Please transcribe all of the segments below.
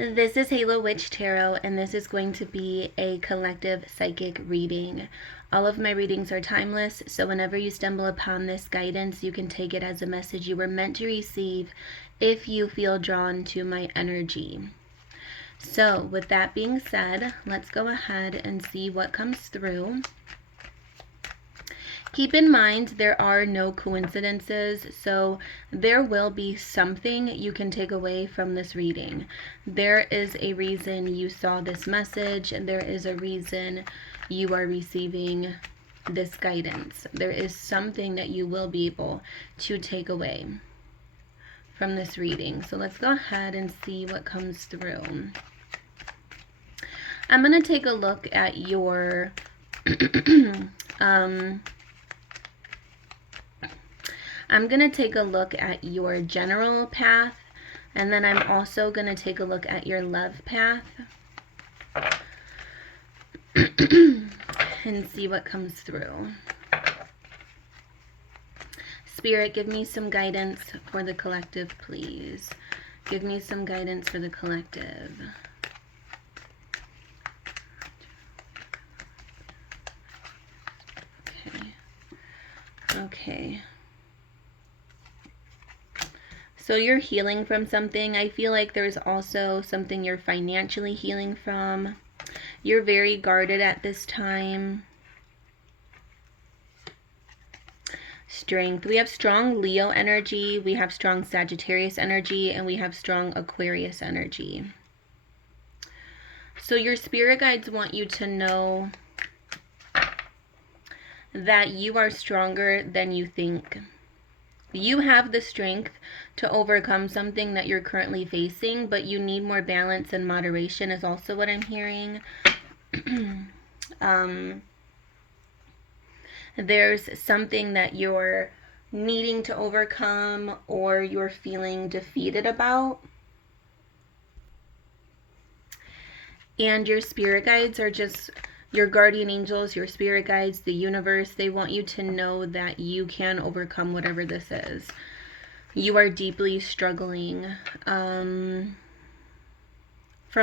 This is Halo Witch Tarot, and this is going to be a collective psychic reading. All of my readings are timeless, so whenever you stumble upon this guidance, you can take it as a message you were meant to receive if you feel drawn to my energy. So, with that being said, let's go ahead and see what comes through. Keep in mind there are no coincidences, so there will be something you can take away from this reading. There is a reason you saw this message, and there is a reason you are receiving this guidance. There is something that you will be able to take away from this reading. So let's go ahead and see what comes through. I'm going to take a look at your I'm going to take a look at your general path, and then I'm also going to take a look at your love path and see what comes through. Spirit, give me some guidance for the collective, please. Give me some guidance for the collective. Okay. So you're healing from something. I feel like there's also something you're financially healing from. You're very guarded at this time. Strength. We have strong Leo energy, we have strong Sagittarius energy, and we have strong Aquarius energy. So your spirit guides want you to know that you are stronger than you think. You have the strength to overcome something that you're currently facing, but you need more balance and moderation is also what I'm hearing. There's something that you're needing to overcome or you're feeling defeated about. And your spirit guides are just your guardian angels, your spirit guides, the universe. They want you to know that you can overcome whatever this is. You are deeply struggling from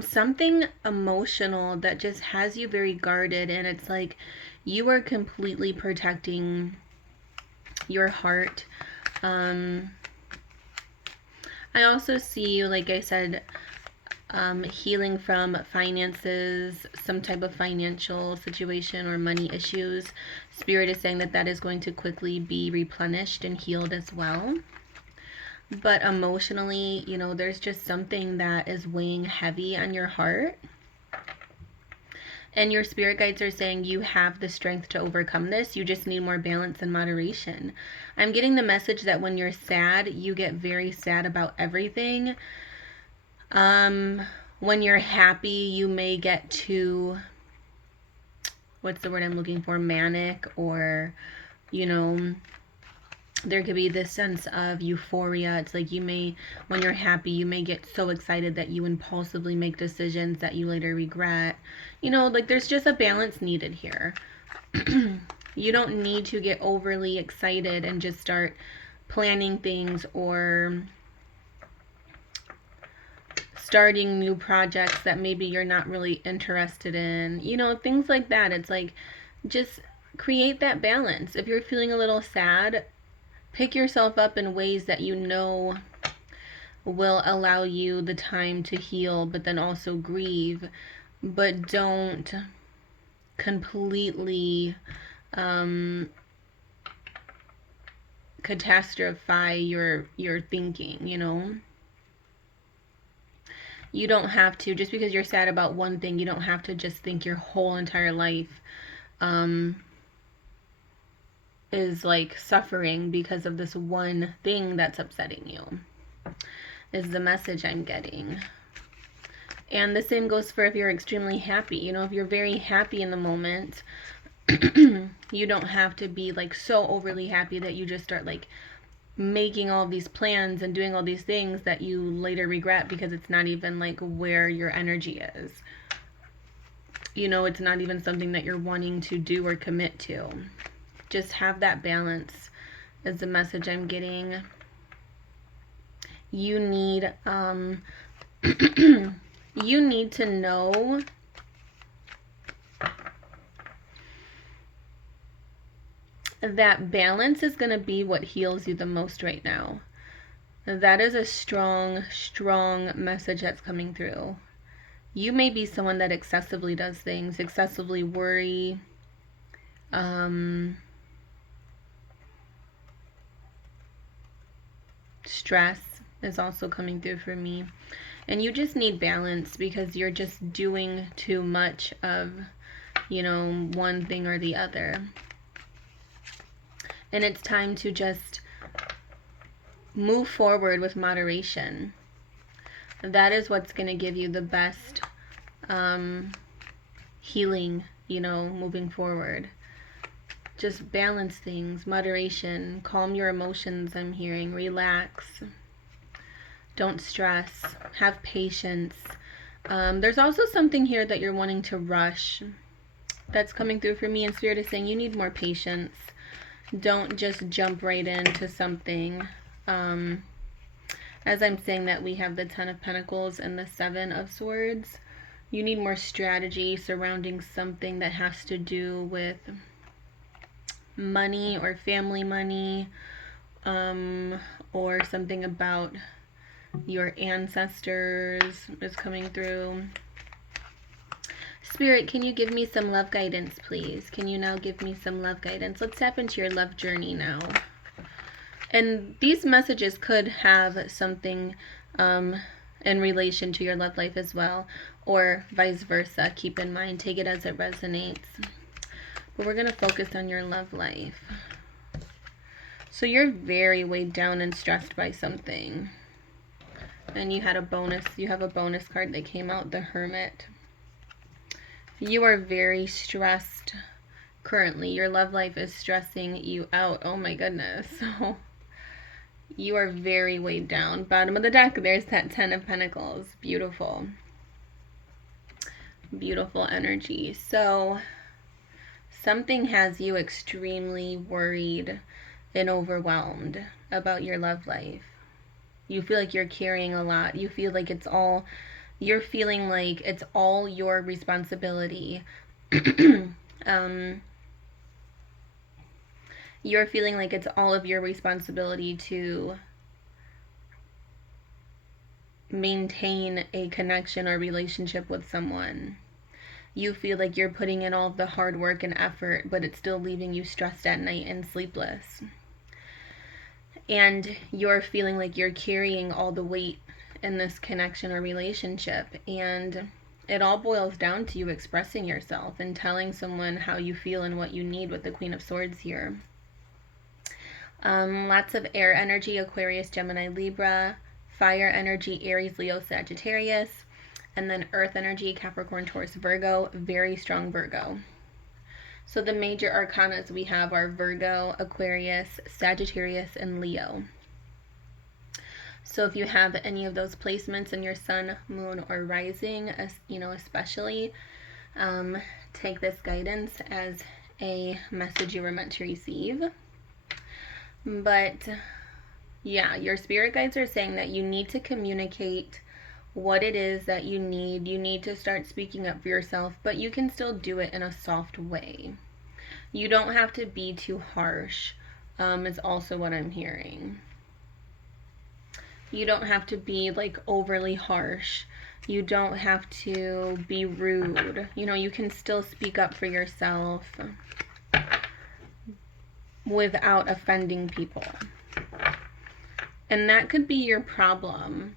something emotional that just has you very guarded, and it's like you are completely protecting your heart. I also see you, like I said, healing from finances, some type of financial situation or money issues. Spirit is saying that that is going to quickly be replenished and healed as well. But emotionally, you know, there's just something that is weighing heavy on your heart. And your spirit guides are saying you have the strength to overcome this. You just need more balance and moderation. I'm getting the message that when you're sad, you get very sad about everything. When you're happy, you may get too, what's the word I'm looking for, manic, or, you know, there could be this sense of euphoria. It's like you may, when you're happy, you may get so excited that you impulsively make decisions that you later regret. You know, like there's just a balance needed here. You don't need to get overly excited and just start planning things or starting new projects that maybe you're not really interested in, you know, things like that. It's like, just create that balance. If you're feeling a little sad, pick yourself up in ways that you know will allow you the time to heal, but then also grieve. But don't completely catastrophize your thinking, you know. You don't have to, just because you're sad about one thing, you don't have to just think your whole entire life is like suffering because of this one thing that's upsetting you, is the message I'm getting. And the same goes for if you're extremely happy. You know, if you're very happy in the moment, you don't have to be like so overly happy that you just start like making all these plans and doing all these things that you later regret because it's not even like where your energy is. You know, it's not even something that you're wanting to do or commit to. Just have that balance is the message I'm getting. You need You need to know that balance is going to be what heals you the most right now. That is a strong, strong message that's coming through. You may be someone that excessively does things, excessively worry, stress is also coming through for me. And you just need balance because you're just doing too much of, one thing or the other. And it's time to just move forward with moderation. That is what's going to give you the best healing, moving forward. Just balance things, moderation, calm your emotions, I'm hearing, relax. Don't stress, have patience. There's also something here that you're wanting to rush. That's coming through for me, and Spirit is saying you need more patience. Don't just jump right into something. As I'm saying that, we have the Ten of Pentacles and the Seven of Swords. You need more strategy surrounding something that has to do with money or family money, or something about your ancestors is coming through. Spirit, can you give me some love guidance, please? Can you now give me some love guidance? Let's tap into your love journey now. And these messages could have something in relation to your love life as well, or vice versa. Keep in mind, take it as it resonates. But we're going to focus on your love life. So you're very weighed down and stressed by something. And you have a bonus card that came out, the Hermit. You are very stressed currently. Your love life is stressing you out. Oh my goodness. So you are very weighed down. Bottom of the deck, there's that Ten of Pentacles. Beautiful. Beautiful energy. So something has you extremely worried and overwhelmed about your love life. You feel like you're carrying a lot. You feel like you're feeling like it's all your responsibility. You're feeling like it's all of your responsibility to maintain a connection or relationship with someone. You feel like you're putting in all of the hard work and effort, but it's still leaving you stressed at night and sleepless. And you're feeling like you're carrying all the weight in this connection or relationship. And it all boils down to you expressing yourself and telling someone how you feel and what you need with the Queen of Swords here. Lots of air energy, Aquarius, Gemini, Libra. Fire energy, Aries, Leo, Sagittarius. And then earth energy, Capricorn, Taurus, Virgo. Very strong Virgo. So the major arcanas we have are Virgo, Aquarius, Sagittarius, and Leo. So if you have any of those placements in your sun, moon, or rising, especially, take this guidance as a message you were meant to receive. But yeah, your spirit guides are saying that you need to communicate what it is that you need. You need to start speaking up for yourself, but you can still do it in a soft way. You don't have to be too harsh, is also what I'm hearing. You don't have to be like overly harsh. You don't have to be rude. You can still speak up for yourself without offending people. And that could be your problem.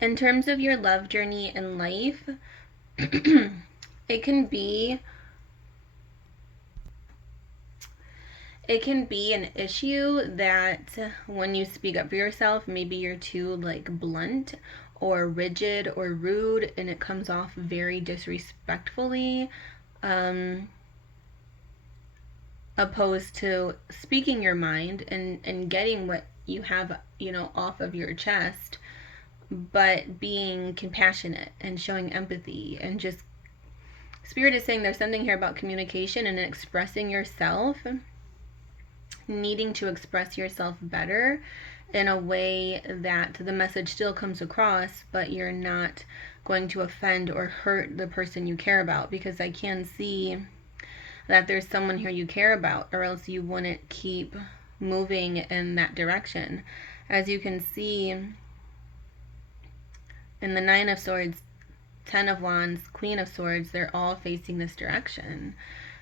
In terms of your love journey in life, it can be an issue that when you speak up for yourself, maybe you're too blunt or rigid or rude, and it comes off very disrespectfully, opposed to speaking your mind and getting what you have, off of your chest, but being compassionate and showing empathy. And just, Spirit is saying there's something here about communication and expressing yourself, needing to express yourself better, in a way that the message still comes across, but you're not going to offend or hurt the person you care about, because I can see that there's someone here you care about, or else you wouldn't keep moving in that direction. As you can see in the Nine of Swords, Ten of Wands, Queen of Swords, they're all facing this direction.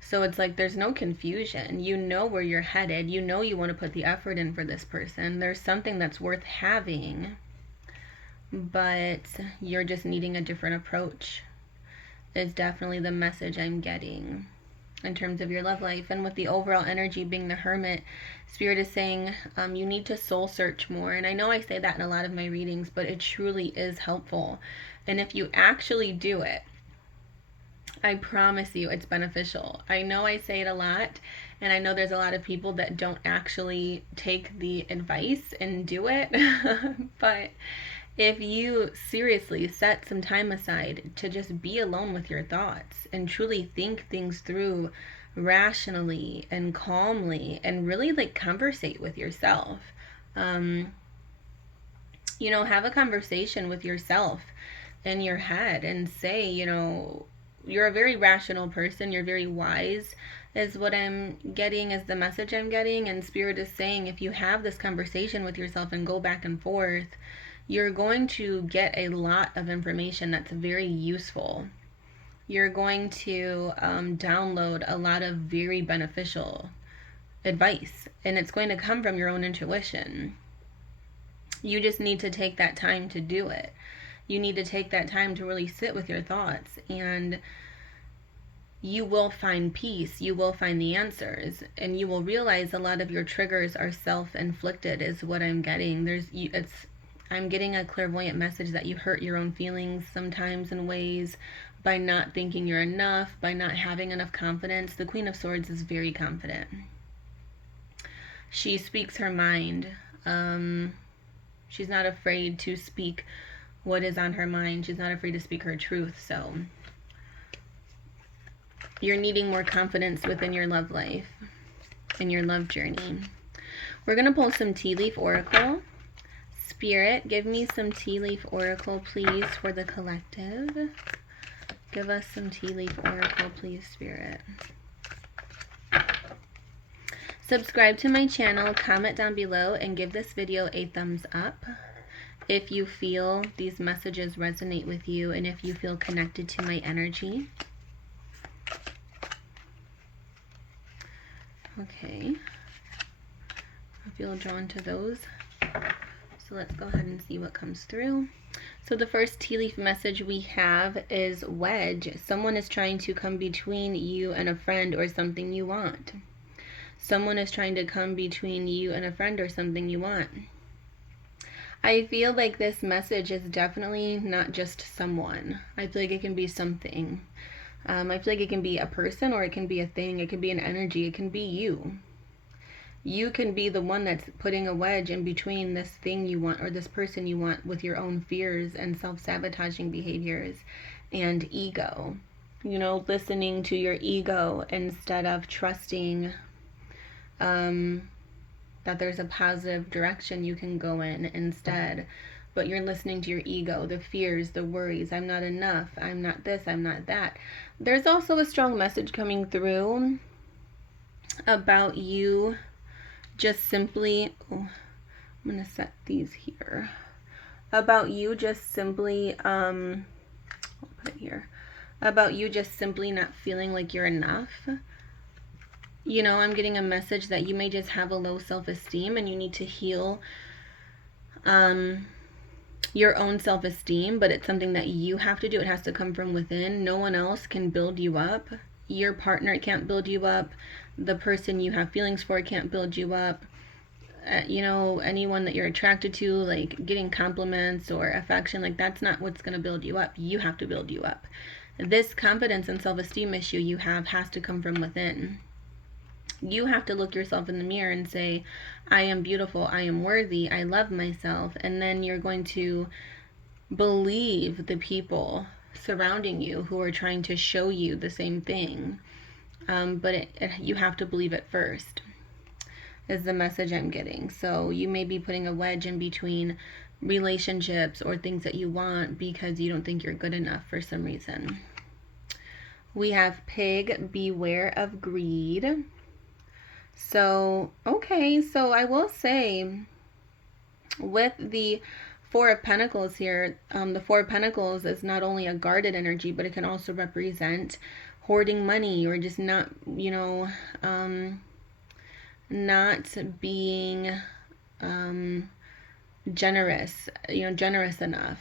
So it's like there's no confusion. You know where you're headed. You know you want to put the effort in for this person. There's something that's worth having, but you're just needing a different approach, is definitely the message I'm getting in terms of your love life. And with the overall energy being the Hermit, Spirit is saying you need to soul search more. And I know I say that in a lot of my readings, but it truly is helpful. And if you actually do it, I promise you it's beneficial. I know I say it a lot, and I know there's a lot of people that don't actually take the advice and do it. But if you seriously set some time aside to just be alone with your thoughts and truly think things through rationally and calmly, and really like conversate with yourself, you know, have a conversation with yourself in your head and say, you know, you're a very rational person, you're very wise, is what I'm getting, is the message I'm getting. And Spirit is saying if you have this conversation with yourself and go back and forth, you're going to get a lot of information that's very useful. You're going to download a lot of very beneficial advice, and it's going to come from your own intuition. You just need to take that time to do it. You need to take that time to really sit with your thoughts, and you will find peace. You will find the answers, and you will realize a lot of your triggers are self-inflicted, is what I'm getting. I'm getting a clairvoyant message that you hurt your own feelings sometimes in ways by not thinking you're enough, by not having enough confidence. The Queen of Swords is very confident. She speaks her mind. She's not afraid to speak what is on her mind. She's not afraid to speak her truth. So you're needing more confidence within your love life, in your love journey. We're going to pull some tea leaf oracle. Spirit, give me some tea leaf oracle, please, for the collective. Give us some tea leaf oracle, please, Spirit. Subscribe to my channel, comment down below, and give this video a thumbs up if you feel these messages resonate with you and if you feel connected to my energy. Okay. I feel drawn to those. So let's go ahead and see what comes through. So the first tea leaf message we have is wedge. Someone is trying to come between you and a friend or something you want. Someone is trying to come between you and a friend or something you want. I feel like this message is definitely not just someone. I feel like it can be something. I feel like it can be a person, or it can be a thing. It can be an energy. It can be you. You can be the one that's putting a wedge in between this thing you want or this person you want with your own fears and self-sabotaging behaviors and ego. You know, listening to your ego instead of trusting that there's a positive direction you can go in instead. But you're listening to your ego, the fears, the worries. I'm not enough. I'm not this. I'm not that. There's also a strong message coming through about you just simply, I'm going to set these here, about you just simply, I'll put it here, about you just simply not feeling like you're enough. You know, I'm getting a message that you may just have a low self-esteem and you need to heal your own self-esteem, but it's something that you have to do. It has to come from within. No one else can build you up. Your partner can't build you up. The person you have feelings for can't build you up. You know, anyone that you're attracted to, like getting compliments or affection, like that's not what's going to build you up. You have to build you up. This confidence and self-esteem issue you have has to come from within. You have to look yourself in the mirror and say, I am beautiful, I am worthy, I love myself. And then you're going to believe the people surrounding you who are trying to show you the same thing. But you have to believe it first. is the message I'm getting. So you may be putting a wedge in between relationships or things that you want because you don't think you're good enough for some reason. We have Pig, beware of greed. So, okay, so I will say with the Four of Pentacles here, the Four of Pentacles is not only a guarded energy, but it can also represent hoarding money or just not, not being generous, generous enough,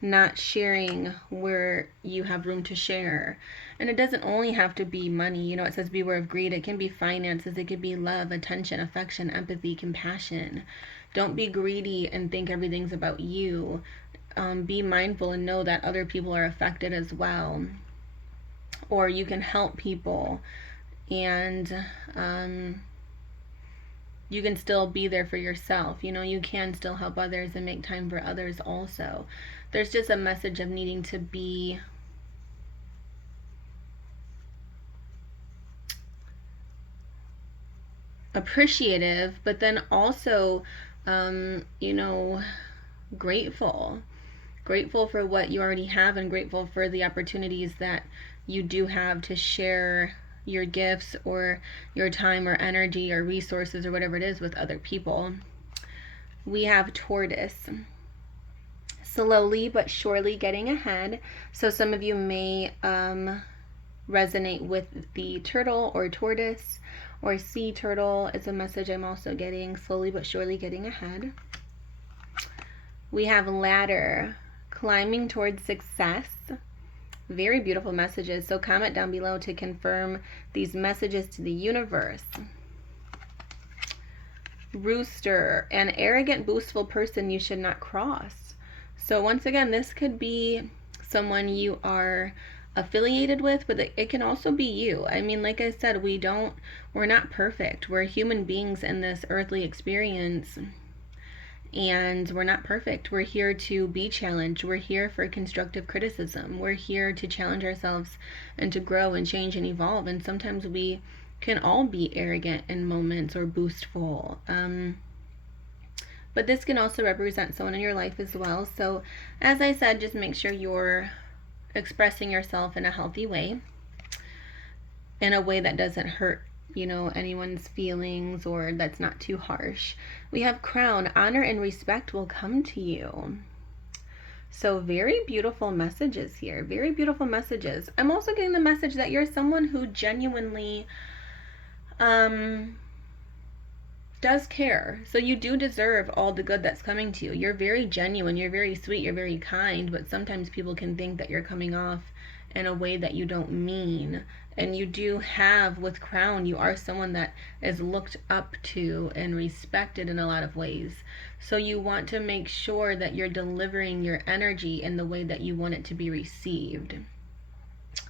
not sharing where you have room to share. And it doesn't only have to be money. It says beware of greed. It can be finances. It could be love, attention, affection, empathy, compassion. Don't be greedy and think everything's about you. Be mindful and know that other people are affected as well. Or you can help people, and you can still be there for yourself. You can still help others and make time for others also. There's just a message of needing to be appreciative, but then also, grateful for what you already have, and grateful for the opportunities that you do have to share your gifts or your time or energy or resources or whatever it is with other people. We have Tortoise, slowly but surely getting ahead. So some of you may resonate with the turtle or tortoise or sea turtle. It's a message I'm also getting, slowly but surely getting ahead. We have Ladder, climbing towards success. Very beautiful messages. So comment down below to confirm these messages to the universe. Rooster, an arrogant, boastful person you should not cross. So once again, this could be someone you are affiliated with, but it can also be you. I mean, like I said, we're not perfect. We're human beings in this earthly experience, and we're not perfect. We're here to be challenged. We're here for constructive criticism. We're here to challenge ourselves and to grow and change and evolve. And sometimes we can all be arrogant in moments or boastful. But this can also represent someone in your life as well. So as I said, just make sure you're expressing yourself in a healthy way, in a way that doesn't hurt anyone's feelings, or that's not too harsh. We have Crown, honor and respect will come to you. So very beautiful messages here, very beautiful messages. I'm also getting the message that you're someone who genuinely does care. So you do deserve all the good that's coming to you. You're very genuine, you're very sweet, you're very kind, but sometimes people can think that you're coming off in a way that you don't mean. And you do have, with Crown, you are someone that is looked up to and respected in a lot of ways. So you want to make sure that you're delivering your energy in the way that you want it to be received.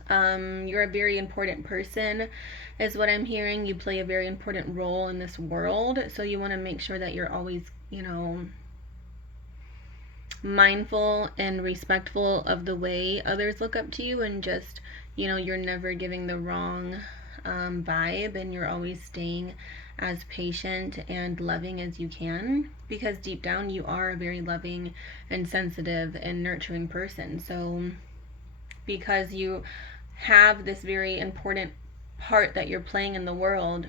You're a very important person, is what I'm hearing. You play a very important role in this world. So you want to make sure that you're always, mindful and respectful of the way others look up to you, and just, you're never giving the wrong vibe, and you're always staying as patient and loving as you can, because deep down you are a very loving and sensitive and nurturing person. So because you have this very important part that you're playing in the world,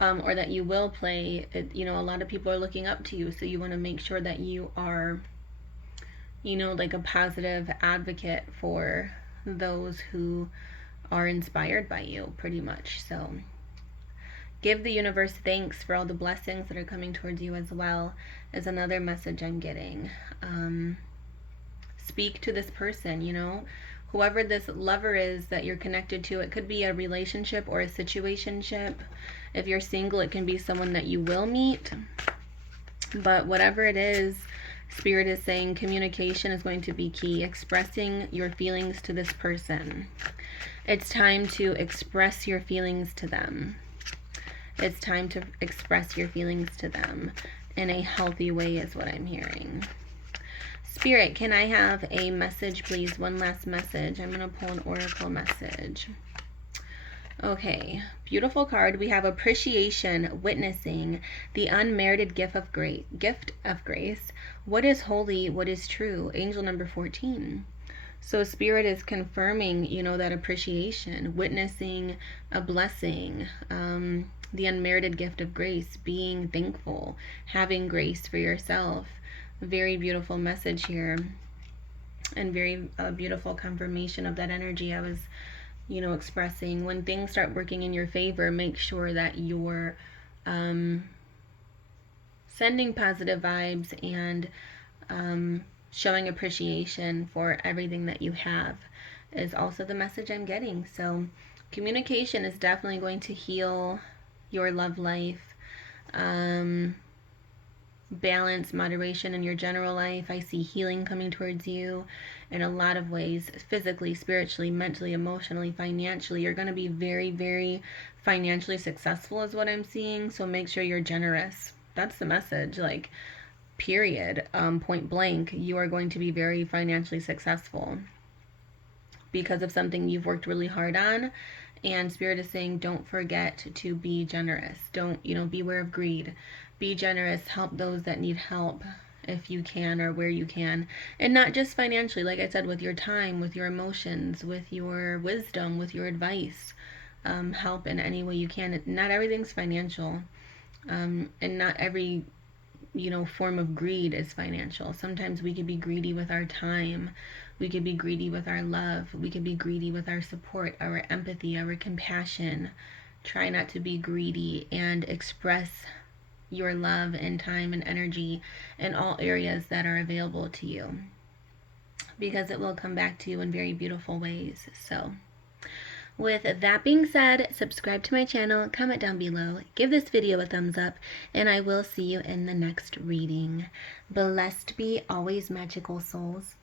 or that you will play, a lot of people are looking up to you. So you want to make sure that you are, like a positive advocate for those who are inspired by you, pretty much. So give the universe thanks for all the blessings that are coming towards you as well, is another message I'm getting. Speak to this person, whoever this lover is that you're connected to. It could be a relationship or a situationship. If you're single, it can be someone that you will meet. But whatever it is, Spirit is saying communication is going to be key. Expressing your feelings to this person. It's time to express your feelings to them. It's time to express your feelings to them in a healthy way, is what I'm hearing. Spirit, can I have a message, please? One last message. I'm going to pull an oracle message. Okay, beautiful card. We have appreciation, witnessing, the unmerited gift of grace. What is holy? What is true? Angel number 14. So Spirit is confirming, that appreciation, witnessing a blessing, the unmerited gift of grace, being thankful, having grace for yourself. Very beautiful message here, and very beautiful confirmation of that energy I was expressing. When things start working in your favor, make sure that you're sending positive vibes and showing appreciation for everything that you have is also the message I'm getting. So communication is definitely going to heal your love life. Balance, moderation in your general life. I see healing coming towards you in a lot of ways, physically, spiritually, mentally, emotionally, financially. You're going to be very, very financially successful is what I'm seeing. So make sure you're generous. That's the message, like, period. Point blank, you are going to be very financially successful because of something you've worked really hard on. And Spirit is saying, don't forget to be generous. Don't, beware of greed. Be generous. Help those that need help if you can or where you can. And not just financially, like I said, with your time, with your emotions, with your wisdom, with your advice. Help in any way you can. Not everything's financial. And not every form of greed is financial. Sometimes we could be greedy with our time. We could be greedy with our love. We could be greedy with our support, our empathy, our compassion. Try not to be greedy and express your love and time and energy in all areas that are available to you, because it will come back to you in very beautiful ways. So with that being said, subscribe to my channel, comment down below, give this video a thumbs up, and I will see you in the next reading. Blessed be always, magical souls.